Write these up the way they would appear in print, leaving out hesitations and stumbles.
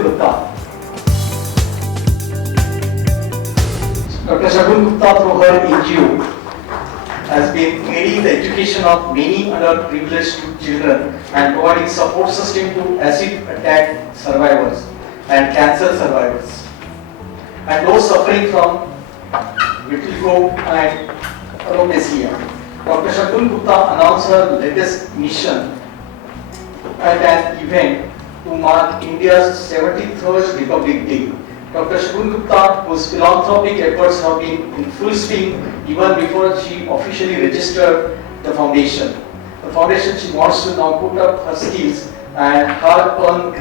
Shagun Gupta. Dr. Shagun Gupta, through her NGO, has been aiding the education of many underprivileged children and providing support system to acid attack survivors and cancer survivors and those suffering from vitiligo and alopecia. Dr. Shagun Gupta announced her latest mission at an event to mark India's 73rd Republic Day. Dr. Shagun Gupta, whose philanthropic efforts have been in full swing even before she officially registered the foundation. The foundation, she wants to now put up her skills and hard-earned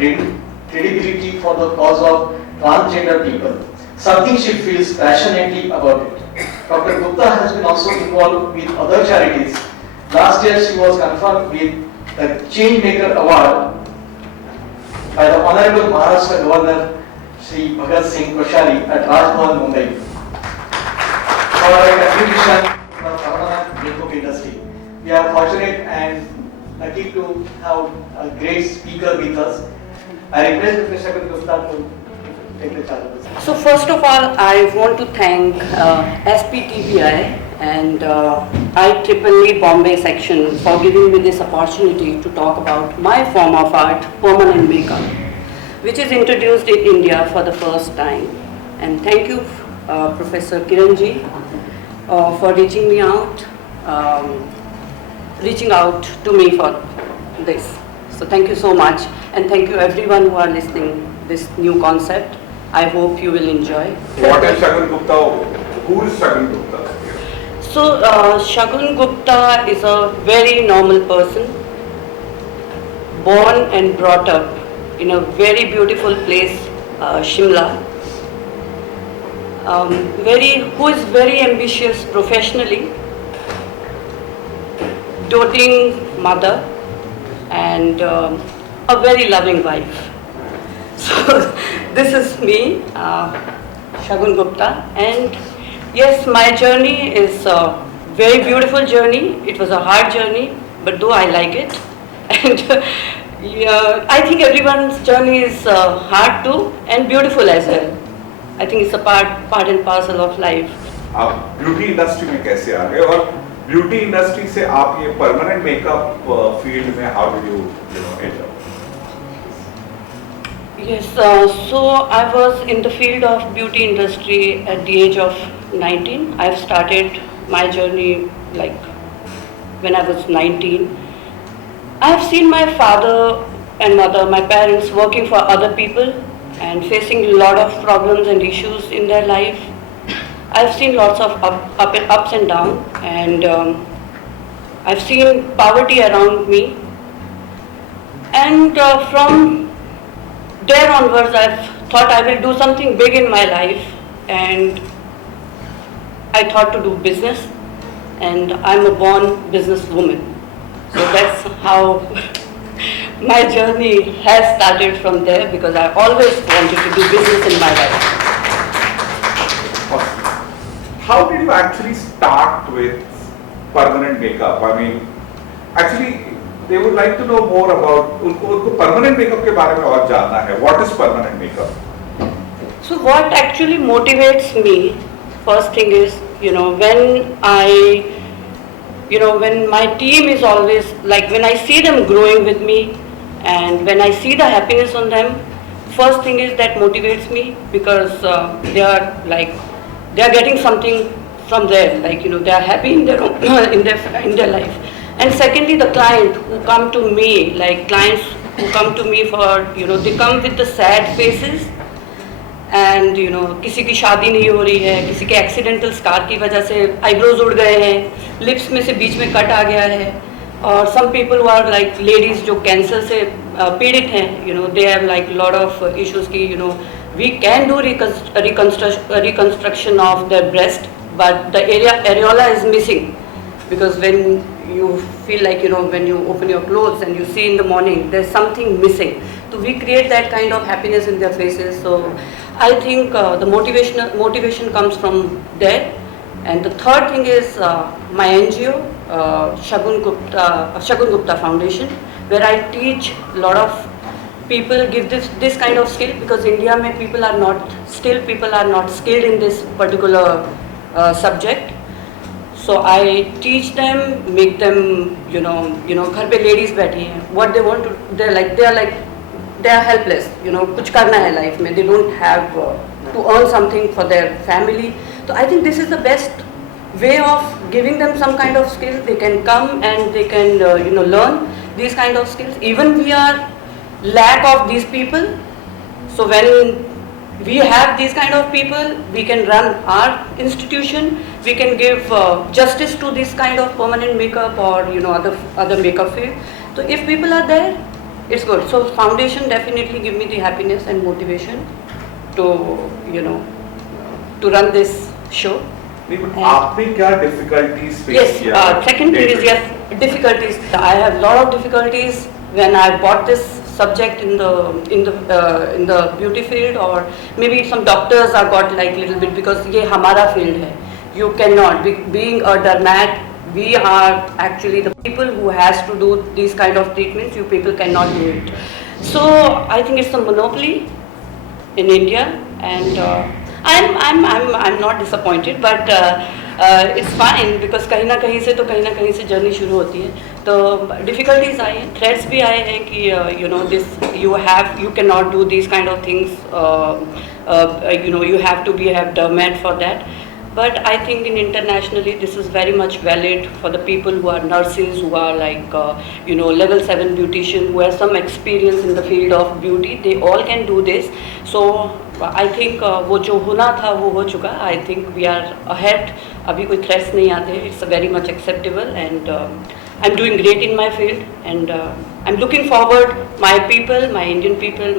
credibility for the cause of transgender people, something she feels passionately about it. Dr. Gupta has been also involved with other charities. Last year, she was confirmed with the Changemaker Award by the Honorable Maharashtra Governor Shri Bhagat Singh Koshari at Rajbhavan, Mumbai for her contribution to the permanent makeup industry. We are fortunate and lucky to have a great speaker with us. I request Mr. Shagun Gupta to take the charge. So first of all, I want to thank S.P.I.T and IEEE Bombay section for giving me this opportunity to talk about my form of art, permanent makeup, which is introduced in India for the first time. And thank you, Professor Kiranji, for reaching out to me for this. So thank you so much, and thank you everyone who are listening this new concept. I hope you will enjoy. What is Shagun Gupta? Who is Shagun Gupta? So Shagun Gupta is a very normal person, born and brought up in a very beautiful place, Shimla, who is very ambitious professionally, doting mother, and a very loving wife. So this is me, Shagun Gupta, and yes, my journey is a very beautiful journey. It was a hard journey, but though I like it, and yeah, I think everyone's journey is hard too and beautiful as well. I think it's a part and parcel of life. आप beauty industry में कैसे आ गए और beauty industry से आप ये permanent makeup field में how did you enter? Yes, so I was in the field of beauty industry at the age of 19. I've started my journey like when I was 19. I have seen my father and mother, my parents, working for other people and facing a lot of problems and issues in their life. I've seen lots of ups and downs, and I've seen poverty around me. And from there onwards, I've thought I will do something big in my life, and I thought to do business, and I'm a born businesswoman. So that's how my journey has started from there, because I always wanted to do business in my life. How did you actually start with permanent makeup? I mean, actually, they would like to know more about उनको permanent makeup के बारे में और जानना है. What is permanent makeup? So what actually motivates me, first thing is, when my team is always, like when I see them growing with me and when I see the happiness on them, first thing is that motivates me, because they are getting something from there, they are happy in their own, in their life. And secondly, the client who come to me, clients who come to me for, they come with the sad faces, and किसी की शादी नहीं हो रही है, किसी के accidental scar की वजह से आईब्रोज उड़ गए हैं, लिप्स में से बीच में कट आ गया है, और some people who are like ladies जो कैंसर से पीड़ित हैं, they have like lot of issues की, we can do reconstruction of their breast, but the areola is missing, because when you feel like, when you open your clothes and you see in the morning, there's something missing. So we create that kind of happiness in their faces. So I think the motivation comes from there. And the third thing is my NGO, Shagun Gupta Foundation, where I teach a lot of people give this kind of skill, because India mein people are not skilled in this particular subject. So I teach them, make them, घर पे ladies बैठी हैं, what they want to, they are helpless, कुछ करना है life में, they don't have to earn something for their family. So I think this is the best way of giving them some kind of skill. They can come and they can learn these kind of skills. Even we are lack of these people, so when we have these kind of people, we can run our institution, we can give justice to this kind of permanent makeup or other makeup field. So if people are there, it's good. So foundation definitely give me the happiness and motivation to to run this show. आपने क्या difficulties face Yes, किया? second thing is, yes, difficulties. I have lot of difficulties when I bought this subject in the beauty field, or maybe some doctors are got like little bit, because ये हमारा field है. You cannot being a dermat. We are actually the people who has to do these kind of treatments. You people cannot do it. So I think it's a monopoly in India, and I'm not disappointed, but it's fine, because कहीं ना कहीं से journey शुरू होती है. तो difficulties आए हैं, threats भी आए हैं कि you cannot do these kind of things. You have to have dermat for that. But I think internationally this is very much valid for the people who are nurses, who are like level 7 beautician, who have some experience in the field of beauty. They all can do this. So I think वो जो होना था वो हो चुका. I think we are ahead. अभी कोई threats नहीं आते. It's very much acceptable, and I'm doing great in my field, and I'm looking forward my people, my Indian people,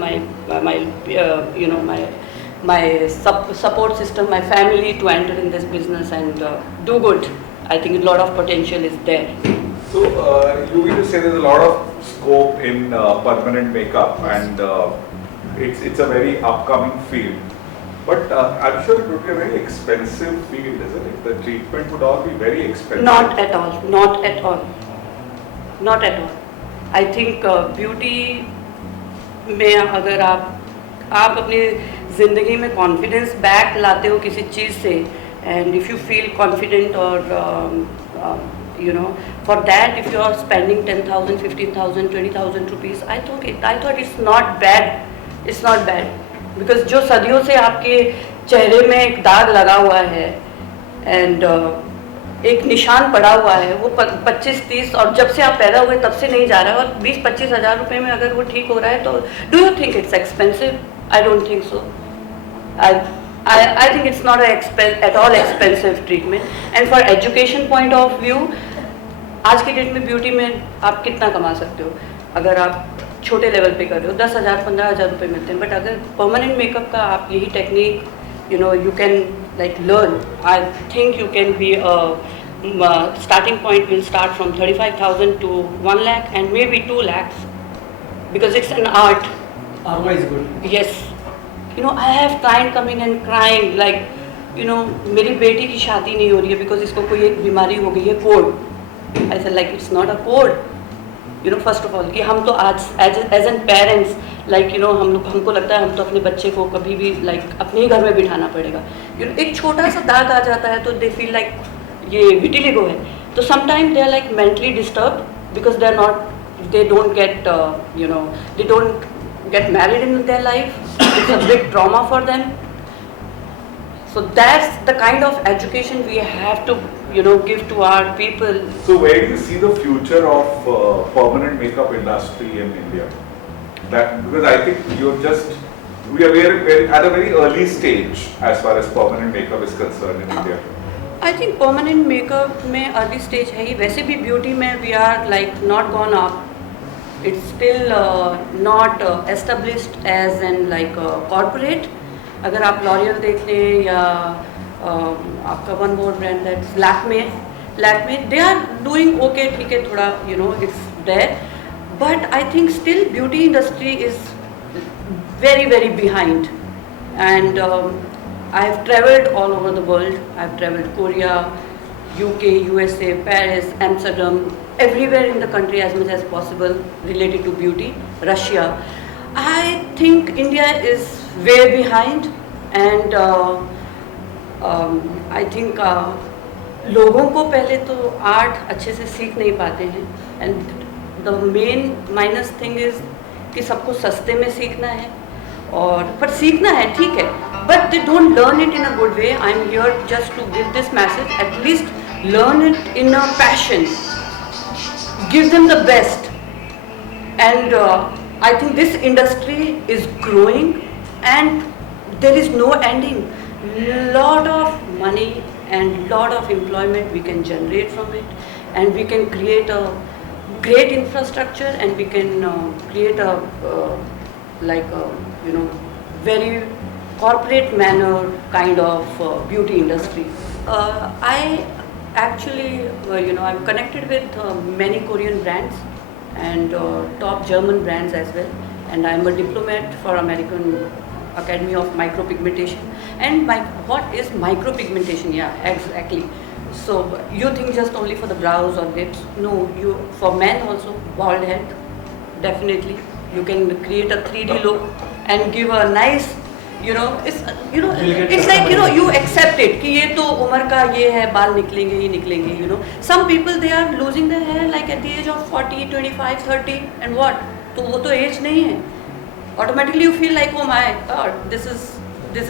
my support system, my family, to enter in this business and do good. I think a lot of potential is there. So you mean to say there's a lot of scope in permanent makeup, and it's a very upcoming field. But I'm sure it would be a very expensive field, isn't it? The treatment would all be very expensive. Not at all. Not at all. Not at all. I think beauty में अगर आप अपनी ज़िंदगी में confidence back लाते हो किसी चीज़ से, and if you feel confident, or for that, if you are spending 10,000, 15,000, 20,000 rupees, I thought it's not bad. It's not bad, because जो सदियों से आपके चेहरे में एक दाग लगा हुआ है, and एक निशान पड़ा हुआ है, वो 25-30, और जब से आप पैदा हुए तब से नहीं जा रहा है, और 20-25 हज़ार रुपये में अगर वो ठीक हो रहा है, तो do you think it's expensive? I don't think so. I think it's not at all expensive treatment. And for education point of view, आज की डेट में ब्यूटी में आप कितना कमा सकते हो? अगर आप छोटे लेवल पे कर रहे हो 10,000 15,000 रुपये मिलते हैं, बट अगर परमानेंट मेकअप का आप यही technique you can like learn. I think you can be starting point will start from 35,000 to 1 lakh and maybe 2 lakhs, because it's an art. ROI is good. Yes, I have client coming and crying like, मेरी बेटी की शादी नहीं हो रही है because इसको कोई एक बीमारी हो गई है, code. I said like it's not a code. First of all कि हम तो आज as an parents like हमको लगता है हम तो अपने बच्चे को कभी भी like अपने ही घर में बिठाना पड़ेगा. एक छोटा सा दाग आ जाता है तो they feel like ये विटिलिगो है. तो sometimes they are like mentally disturbed because they don't get they don't get married in their life. It's a big trauma for them. So that's the kind of education we have to give to our people. So where do you see the future of permanent makeup industry in India? Because I think we are very at a very early stage as far as permanent makeup is concerned in India. I think permanent makeup में early stage है ही. वैसे भी beauty में we are like not gone up. It's still not established as in like corporate. अगर आप L'Oreal देख लें या आपका one more brand that's Lakme, they are doing okay, ठीक है, थोड़ा it's there. But I think still beauty industry is very very behind. And I have traveled all over the world. I have traveled Korea, UK, USA, Paris, Amsterdam, everywhere in the country as much as possible related to beauty. Russia. I think India is way behind, and I think लोगों को पहले तो art अच्छे से सीख नहीं पाते हैं, and the main minus thing is कि सबको सस्ते में सीखना है, और पर सीखना है ठीक है, but they don't learn it in a good way. I am here just to give this message, at least learn it in a passion, give them the best. And I think this industry is growing and there is no ending. Lot of money and lot of employment we can generate from it, and we can create a great infrastructure, and we can create a like a, you know, very corporate manner kind of beauty industry. I actually you know, I'm connected with many Korean brands and top German brands as well, and I'm a diplomat for American Academy of Micropigmentation. And what is micropigmentation? Yeah, exactly. So you think just only for the brows or lips? No, you, for men also, bald head, definitely you can create a 3D look and give a nice, you know, it's like, you know, you accept it कि ये तो उम्र का ये है, बाल निकलेंगे ही निकलेंगे, you know. Some people they are losing their hair like at the age of 40, 25, 30, and what? तो वो तो age नहीं है. Automatically you feel like, oh my God, this is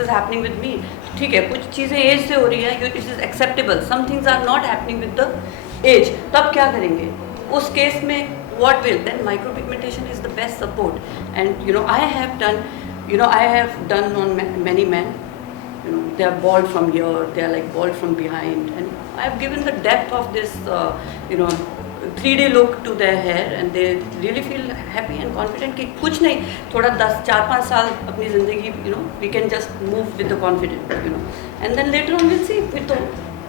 happening with me. ठीक है, कुछ चीज़ें age से हो रही है, it is acceptable. Some things are not happening with the age. तब क्या करेंगे? उस केस में what will? Then micropigmentation is the best support. And you know, I have done on many men, you know, they are bald from here, they are like bald from behind, and I have given the depth of this you know, 3D look to their hair, and they really feel happy and confident कि कुछ नहीं, थोड़ा 4-5 साल अपनी ज़िंदगी, you know, we can just move with the confidence, you know, and then later on we'll see,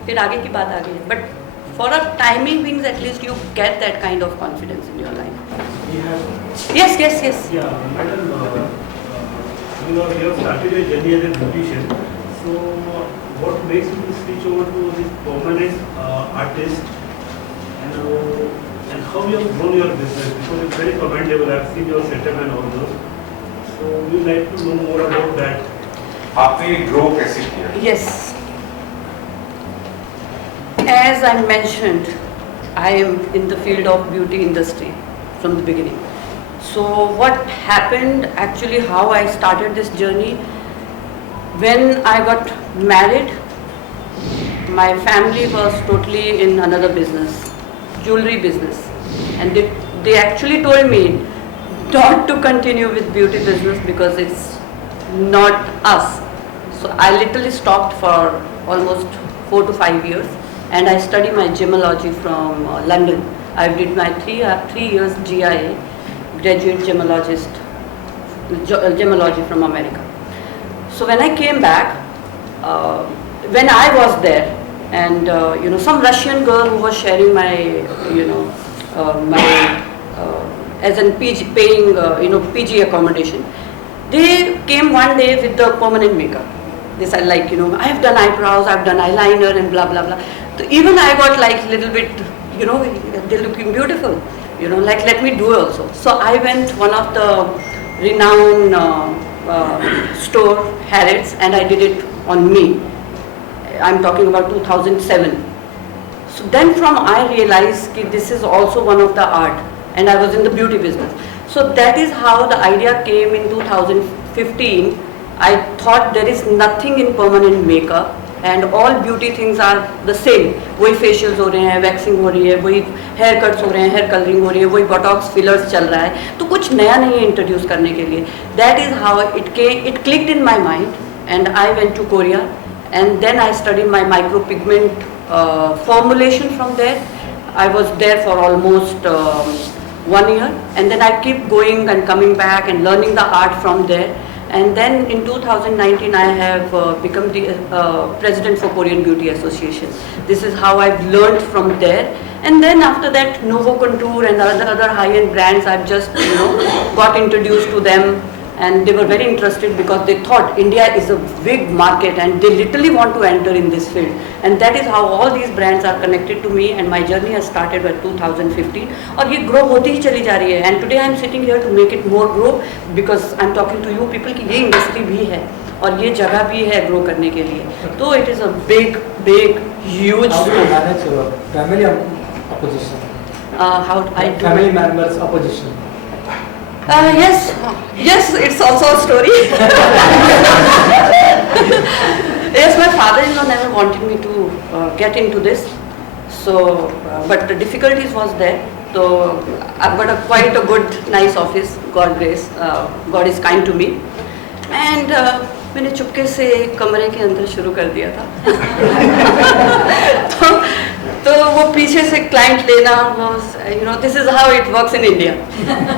फिर आगे की बात आगे है, but for a timing beings at least you get that kind of confidence in your life. Yes. Yeah, madam. You know, you have started your journey as a beautician. So, what makes you to switch over to this permanent artist, and how you have grown your business? Because it's very commendable. I've seen your setup and all those. So, we would like to know more about that. आपने grow कैसे किया? Yes. As I mentioned, I am in the field of beauty industry from the beginning. So what happened, actually how I started this journey, when I got married, my family was totally in another business, jewelry business, and they actually told me not to continue with beauty business because it's not us. So I literally stopped for almost 4 to 5 years, and I studied my gemology from London. I did my 3 years GIA, graduate gemology from America. So when I came back, when I was there, and you know, some Russian girl who was sharing my, you know, as in PG, paying, you know, PG accommodation, they came one day with the permanent makeup. They said like, you know, I have done eyebrows, I have done eyeliner and blah blah blah. So even I got like little bit, you know, they're looking beautiful. You know, like let me do also. So I went one of the renowned store, Harrods, and I did it on me. I'm talking about 2007. So then from I realized that this is also one of the art, and I was in the beauty business. So that is how the idea came in 2015. I thought there is nothing in permanent makeup, and all beauty things are the same. वही facials हो रहे हैं, waxing हो रही है, वही hair cuts हो रहे हैं, hair coloring हो रही है, वही botox fillers चल रहा है, तो कुछ नया नहीं है introduce करने के लिए. That is how it clicked in my mind, and I went to Korea, and then I studied my micropigment formulation from there. I was there for almost 1 year, and then I keep going and coming back and learning the art from there. And then in 2019 I have become the president for Korean Beauty Association. This is how I've learned from there. And then after that, Novo Contour and other high-end brands, I've just, you know, got introduced to them, and they were very interested because they thought India is a big market and they literally want to enter in this field. And that is how all these brands are connected to me, and my journey has started by 2015 और ये grow होती ही चली जा रही है. And today I am sitting here to make it more grow because I am talking to you people कि ये industry भी है और ये जगह भी है grow करने के लिए. तो it is a big huge. How do you manage your family opposition? How I do. Family members opposition. Yes, it's also a story. Yes, my father-in-law never wanted me to get into this. So, but the difficulties was there. So, I've got quite a good, nice office. God grace, God is kind to me. And मैंने चुपके से कमरे के अंदर शुरू कर दिया था. तो वो पीछे से client लेना was, this is how it works in India.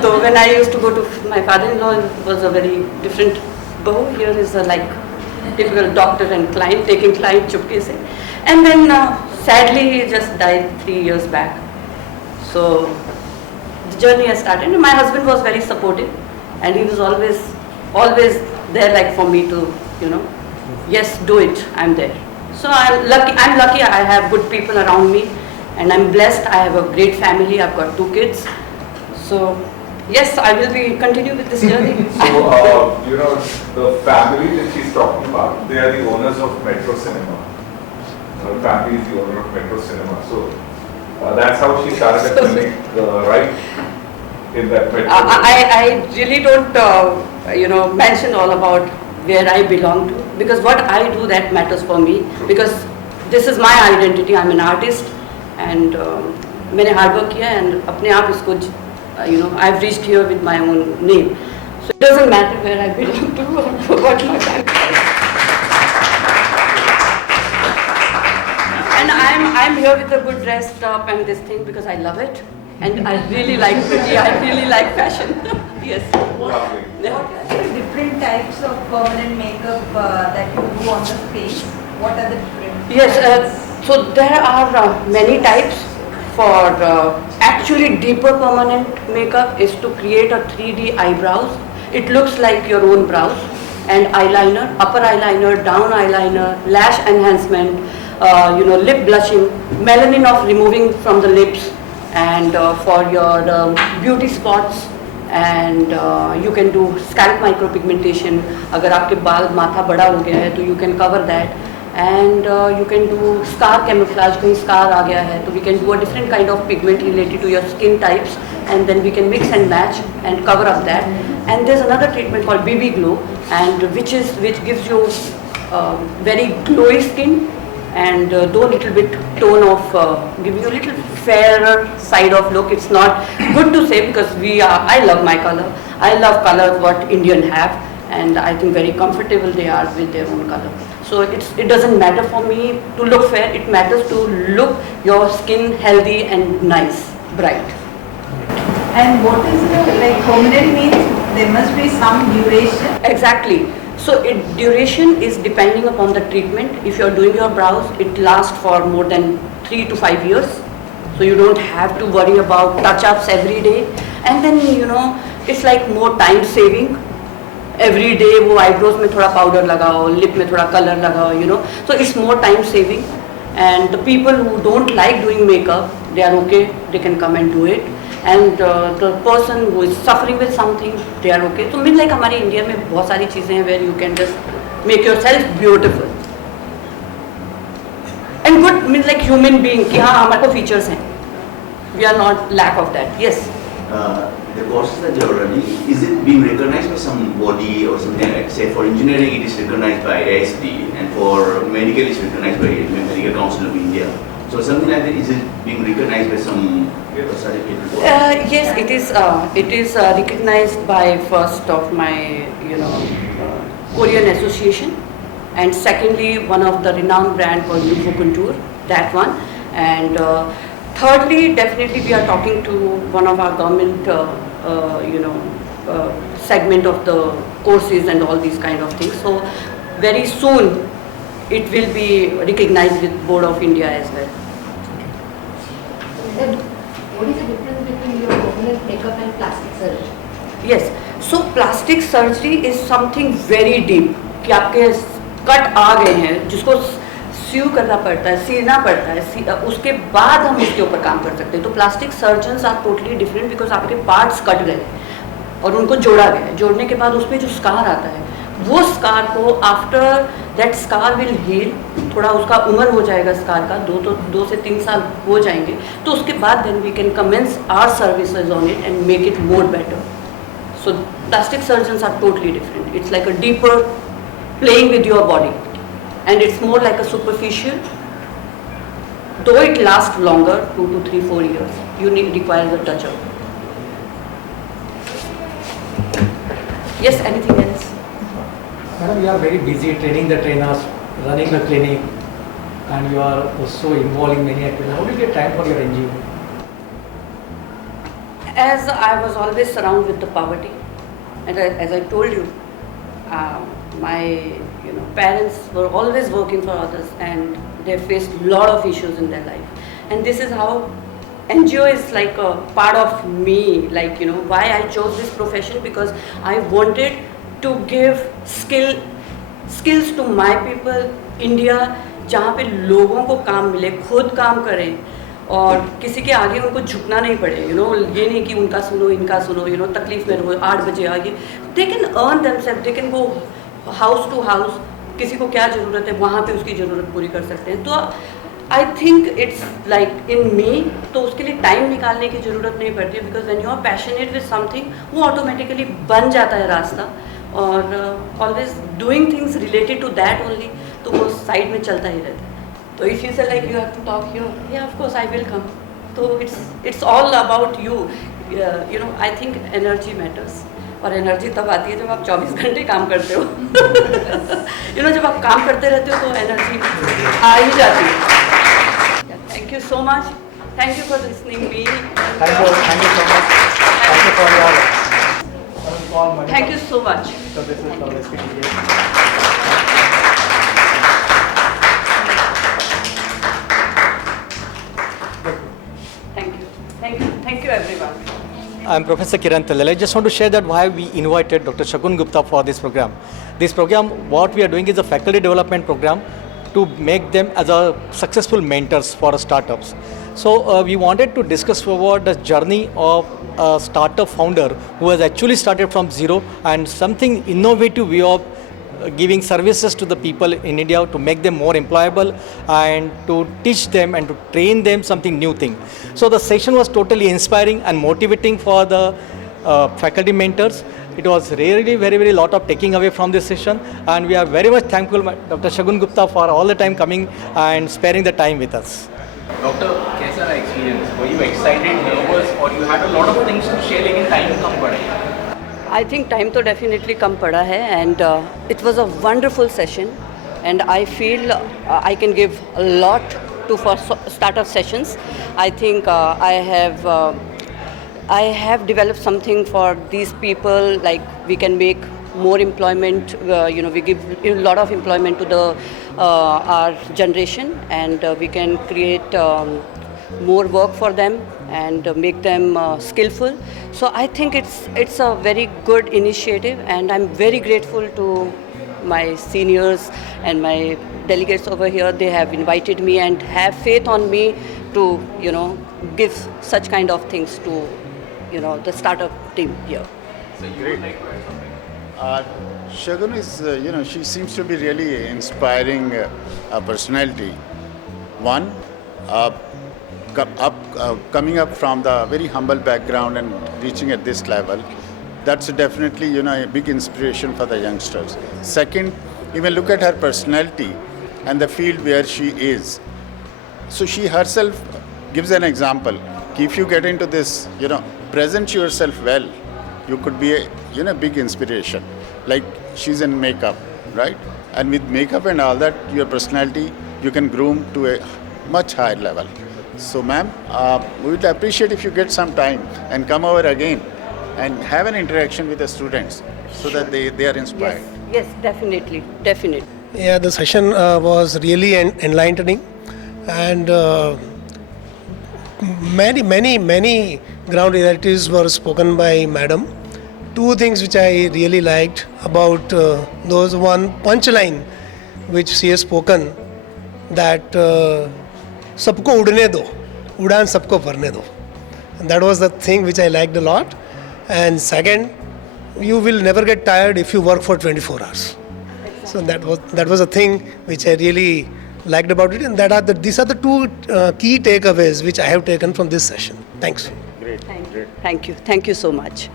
So when I used to go to my father-in-law, was a very different go. Here is a like typical doctor and client taking client चुपके से. And then sadly he just died 3 years back. So the journey has started. My husband was very supportive, and he was always there like for me to, yes, do it, I'm there. So I'm lucky I have good people around me, and I'm blessed. I have a great family. I've got 2 kids. So yes, I will be continue with this journey. So, the family that she's talking about, they are the owners of Metro Cinema. Her family is the owner of Metro Cinema. So that's how she started a clinic, right? In that Metro. I really don't, mention all about where I belong to, because what I do, that matters for me, because this is my identity. I'm an artist, and मैंने hard work किया, and अपने आप इसको, I've reached here with my own name. So it doesn't matter where I belong to or what my family is. And I'm here with a good dressed up and this thing because I love it, and I really like beauty. I really like fashion. Yes. Lovely. Yeah. What are the different types of permanent makeup that you do on the face? What are the different Yes, so there are many types. For actually deeper permanent makeup is to create a 3D eyebrows. It looks like your own brows, and eyeliner, upper eyeliner, down eyeliner, lash enhancement, lip blushing, melanin of removing from the lips, and for your beauty spots. And you can do scalp micropigmentation. अगर आपके बाल माथा बड़ा हो गया है तो you can cover that. And you can do scar camouflage. कहीं scar आ गया है तो we can do a different kind of pigment related to your skin types, and then we can mix and match and cover up that. And there's another treatment called BB glow, and which gives you very glowy skin, and though little bit tone of giving you a little fairer side of look. It's not good to say because I love my color. I love color what Indian have, and I think very comfortable they are with their own color. So it doesn't matter for me to look fair. It matters to look your skin healthy and nice, bright. And what is permanent means there must be some duration. Exactly. So duration is depending upon the treatment. If you are doing your brows, it lasts for more than 3 to 5 years. So you don't have to worry about touch-ups every day. And then it's like more time saving. Every day वो eyebrows में थोड़ा powder लगाओ, lip में थोड़ा color लगाओ, So it's more time saving. And the people who don't like doing makeup, they are okay. They can come and do it. And the person who is suffering with something, they are okay. So means like हमारे India में बहुत सारी चीजें हैं where you can just make yourself beautiful. And good means like human being कि हाँ हमारे को features हैं. We are not lack of that. Yes. The courses that you are running, is it being recognized by some body or something like, say for engineering it is recognized by ISD, and for medical it is recognized by Medical Council of India. So something like that, is it being recognized by some certificate board? Yes, it is recognized by first of my Korean association, and secondly one of the renowned brand called Nuvo Couture, that one, and thirdly definitely we are talking to one of our government segment of the courses and all these kind of things. So very soon it will be recognized with Board of India as well. Then what is the difference between your permanent makeup and plastic surgery? Yes. So plastic surgery is something very deep कि आपके cut आ गए हैं जिसको स्यू करना पड़ता है, सीना पड़ता है, उसके बाद हम उसके ऊपर काम कर सकते हैं. तो plastic surgeons are totally different because आपके पार्ट्स कट गए और उनको जोड़ा गया. जोड़ने के बाद उसमें जो स्कार आता है वो स्कार को after that scar will heal, थोड़ा उसका उम्र हो जाएगा स्कार का, 2 से 3 साल हो जाएंगे, तो उसके बाद then we can commence our services on it and make it more better. So plastic surgeons are totally different. It's like a deeper playing with your body and it's more like a superficial, though it lasts longer, 2 to 3, 4 years. You require a touch up. Yes, anything else? Madam, you are very busy training the trainers, running the clinic, and you are also involved in many activities. How do you get time for your NGO? As I was always surrounded with the poverty, and as I told you, my parents were always working for others and they faced a lot of issues in their life, and this is how NGO is like a part of me, like why I chose this profession, because I wanted to give skills to my people, India, जहाँ पे लोगों को काम मिले, खुद काम करें और किसी के आगे उनको झुकना नहीं पड़े. ये नहीं कि उनका सुनो इनका सुनो, तकलीफ में रहो, 8 बजे आगे. They can earn themselves, they can go house to house, किसी को क्या ज़रूरत है वहाँ पे उसकी ज़रूरत पूरी कर सकते हैं. तो I think it's like in me, तो उसके लिए टाइम निकालने की ज़रूरत नहीं पड़ती है, because when you are passionate with something वो ऑटोमेटिकली बन जाता है रास्ता. और always doing things related to that only, तो वो साइड में चलता ही रहता है. तो if you say like you have to talk here, या of course I will come. तो it's all about you. I think energy matters, और एनर्जी तब आती है जब आप 24 घंटे काम करते हो. जब आप काम करते रहते हो तो एनर्जी आ ही जाती है. Thank you so much. Thank you for listening me. Thank you so much. Thank you for your Thank you so much. So this is from S.P.I.T. Thank you everyone. I'm Professor Kiran Tallal. I just want to share that why we invited Dr. Shagun Gupta for this program. This program, what we are doing is a faculty development program to make them as a successful mentors for startups. So we wanted to discuss about the journey of a startup founder who has actually started from zero, and something innovative way of giving services to the people in India to make them more employable and to teach them and to train them something new thing. So the session was totally inspiring and motivating for the faculty mentors. It was really very lot of taking away from this session, and we are very much thankful Dr. Shagun Gupta for all the time coming and sparing the time with us. Doctor, कैसा रहा experience? Were you excited, nervous, or you had a lot of things to share लेकिन time कम पड़ा? I think time तो definitely कम पड़ा है, and it was a wonderful session, and I feel I can give a lot to for startup sessions. I think I have developed something for these people, like we can make more employment, we give a lot of employment to the our generation, and we can create more work for them and make them skillful. So I think it's a very good initiative, and I'm very grateful to my seniors and my delegates over here. They have invited me and have faith on me to give such kind of things to the startup team here. So you would like to add something? Shagun is, she seems to be really inspiring personality. One, coming up from the very humble background and reaching at this level, that's definitely a big inspiration for the youngsters. Second, even look at her personality and the field where she is. So she herself gives an example. If you get into this, present yourself well, you could be a big inspiration. Like she's in makeup, right? And with makeup and all that, your personality you can groom to a much higher level. So ma'am, we would appreciate if you get some time and come over again and have an interaction with the students so that they are inspired. Yes, definitely. Yeah, the session was really enlightening, and many ground realities were spoken by madam, two things which I really liked about those one punchline which she has spoken that सबको उड़ने दो, उड़ान सबको भरने दो. And that was the thing which I liked a lot. And second, you will never get tired if you work for 24 hours. So that was a thing which I really liked about it, and these are the two key takeaways which I have taken from this session. Thanks. Thank you so much.